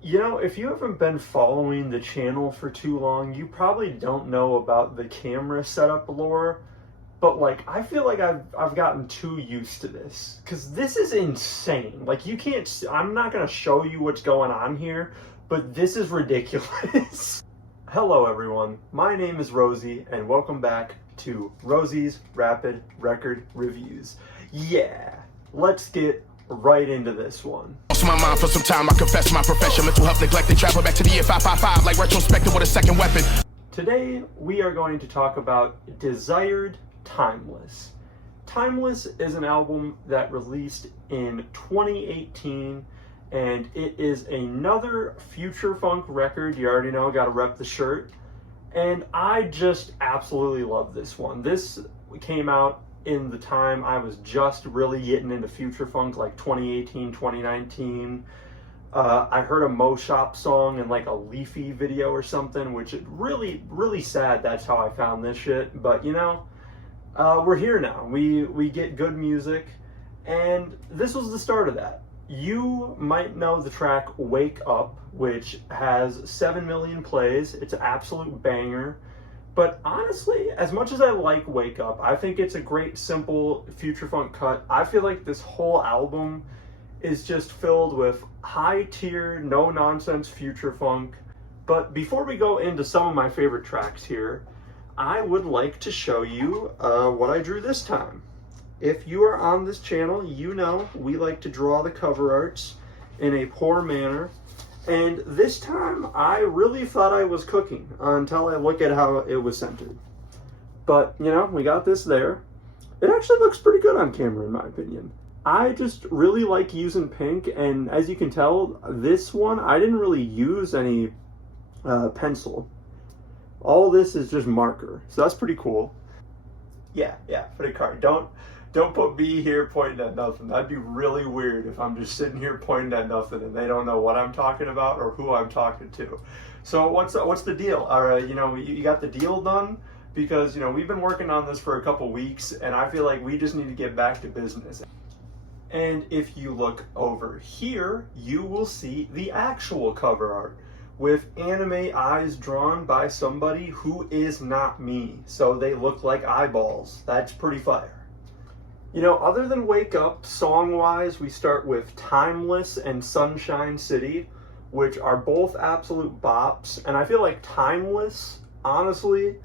You know, if you haven't been following the channel for too long, you probably don't know about the camera setup lore, but like I feel like I've gotten too used to this cuz this is insane. Like you can't I'm not going to show you what's going on here, but this is ridiculous. Hello everyone. My name is Rosie and welcome back to Rosie's Rapid Record Reviews. Yeah. Let's get right into this one. Lost my mind for some time, I confess my profession. Mental health neglected, travel back to the year 555 like retrospective with a second weapon. Today we are going to talk about Desired Timeless. Timeless is an album that released in 2018 and it is another future funk record. You already know, gotta rep the shirt. And I just absolutely love this one. This came out in the time I was just really getting into future funk, like 2018, 2019. I heard a Mo Shop song and like a Leafy video or something, which is really sad that's how I found this shit. But you know, we're here now. We get good music, and this was the start of that. You might know the track Wake Up, which has 7 million plays. It's an absolute banger. But honestly, as much as I like Wake Up, I think it's a great, simple future funk cut. I feel like this whole album is just filled with high tier, no nonsense future funk. But before we go into some of my favorite tracks here, I would like to show you what I drew this time. If you are on this channel, you know we like to draw the cover arts in a poor manner. And this time, I really thought I was cooking until I look at how it was centered. But, you know, we got this there. It actually looks pretty good on camera, in my opinion. I just really like using pink, and as you can tell, this one, I didn't really use any pencil. All this is just marker, so that's pretty cool. Yeah, for the card. Don't put me here pointing at nothing. That'd be really weird if I'm just sitting here pointing at nothing and they don't know what I'm talking about or who I'm talking to. So what's the deal? All right, you know, you got the deal done because, you know, we've been working on this for a couple weeks and I feel like we just need to get back to business. And if you look over here, you will see the actual cover art with anime eyes drawn by somebody who is not me. So they look like eyeballs. That's pretty fire. You know, other than Wake Up, song-wise, we start with Timeless and Sunshine City, which are both absolute bops. And I feel like Timeless, honestly,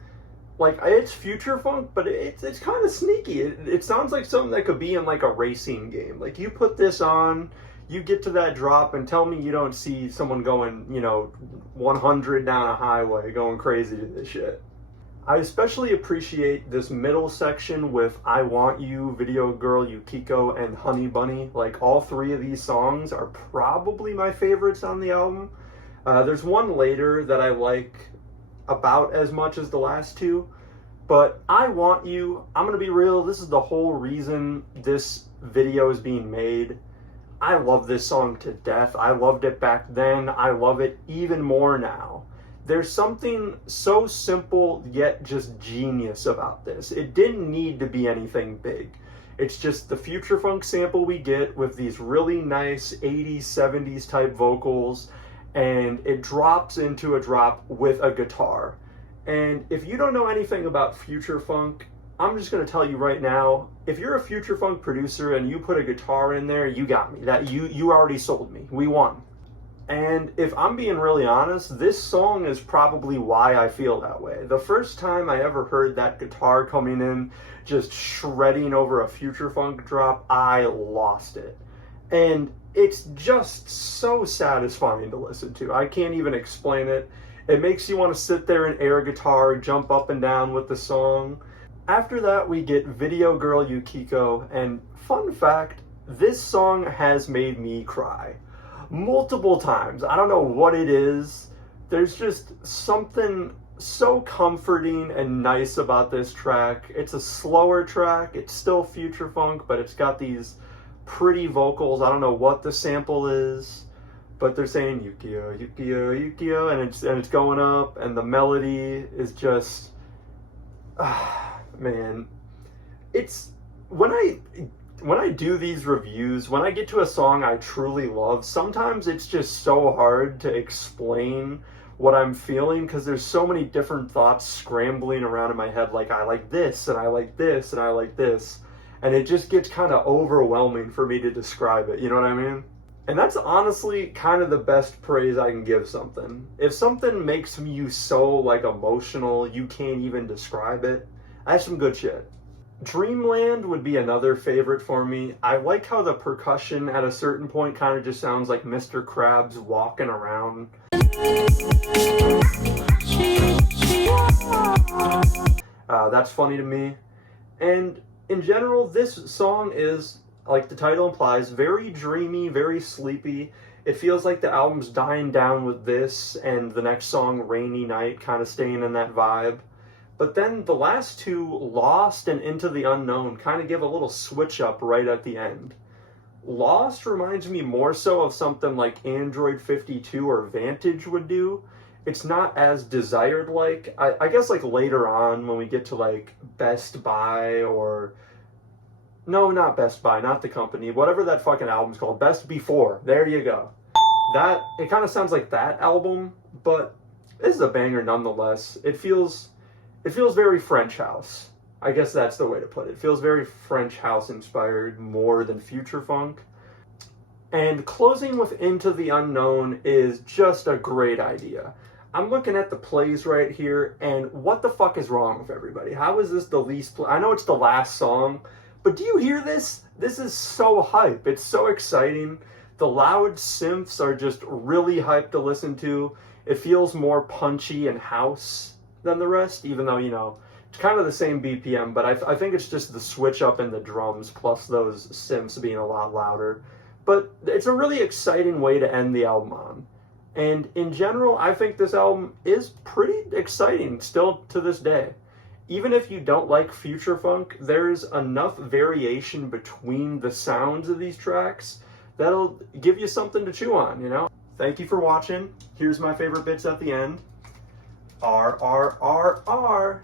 like, it's future funk, but it's kind of sneaky. It sounds like something that could be in, like, a racing game. Like, you put this on, you get to that drop, and tell me you don't see someone going, you know, 100 down a highway, going crazy to this shit. I especially appreciate this middle section with I Want You, Video Girl Yukiko, and Honey Bunny. Like, all three of these songs are probably my favorites on the album. There's one later that I like about as much as the last two, but I Want You, I'm gonna be real, this is the whole reason this video is being made. I love this song to death. I loved it back then. I love it even more now. There's something so simple yet just genius about this. It didn't need to be anything big. It's just the future funk sample we get with these really nice 80s, 70s type vocals, and it drops into a drop with a guitar. And if you don't know anything about future funk, I'm just gonna tell you right now, if you're a future funk producer and you put a guitar in there, you got me. That you already sold me. We won. And if I'm being really honest, this song is probably why I feel that way. The first time I ever heard that guitar coming in, just shredding over a future funk drop, I lost it. And it's just so satisfying to listen to. I can't even explain it. It makes you want to sit there and air guitar, jump up and down with the song. After that, we get Video Girl Yukiko, and fun fact, this song has made me cry. Multiple times. I don't know what it is. There's just something so comforting and nice about this track. It's a slower track. It's still future funk, but it's got these pretty vocals. I don't know what the sample is, but they're saying Yukio, Yukio, Yukio, and it's going up, and the melody is just, man. It's when I when I do these reviews, when I get to a song I truly love, sometimes it's just so hard to explain what I'm feeling because there's so many different thoughts scrambling around in my head, like I like this and I like this and I like this, and it just gets kind of overwhelming for me to describe it, you know what I mean? And that's honestly kind of the best praise I can give something. If something makes you so like emotional you can't even describe it, that's some good shit. Dreamland would be another favorite for me. I like how the percussion at a certain point kind of just sounds like Mr. Krabs walking around. That's funny to me. And in general, this song is, like the title implies, very dreamy, very sleepy. It feels like the album's dying down with this and the next song, Rainy Night, kind of staying in that vibe. But then the last two, Lost and Into the Unknown, kind of give a little switch up right at the end. Lost reminds me more so of something like Android 52 or Vantage would do. It's not as desired-like. I guess like later on when we get to like Best Buy or... No, not Best Buy, not the company. Whatever that fucking album's called. Best Before. There you go. That, it kind of sounds like that album, but this is a banger nonetheless. It feels very French house. I guess that's the way to put it. It feels very French house inspired more than future funk. And closing with Into the Unknown is just a great idea. I'm looking at the plays right here, and what the fuck is wrong with everybody? How is this the least I know it's the last song, but do you hear this? This is so hype. It's so exciting. The loud synths are just really hype to listen to. It feels more punchy and house than the rest, even though, you know, it's kind of the same BPM, but I think it's just the switch up in the drums plus those synths being a lot louder. But it's a really exciting way to end the album on. And in general, I think this album is pretty exciting still to this day. Even if you don't like future funk, there's enough variation between the sounds of these tracks that'll give you something to chew on, you know? Thank you for watching. Here's my favorite bits at the end. RRRR.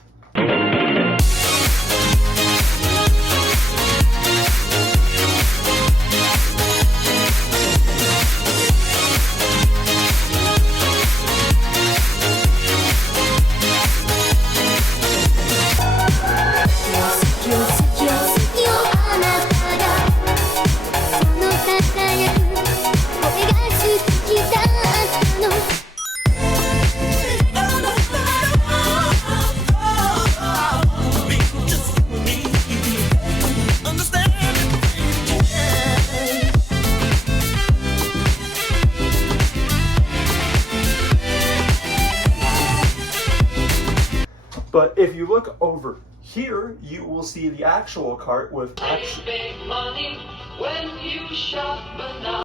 But if you look over here, you will see the actual cart with Big money when you shop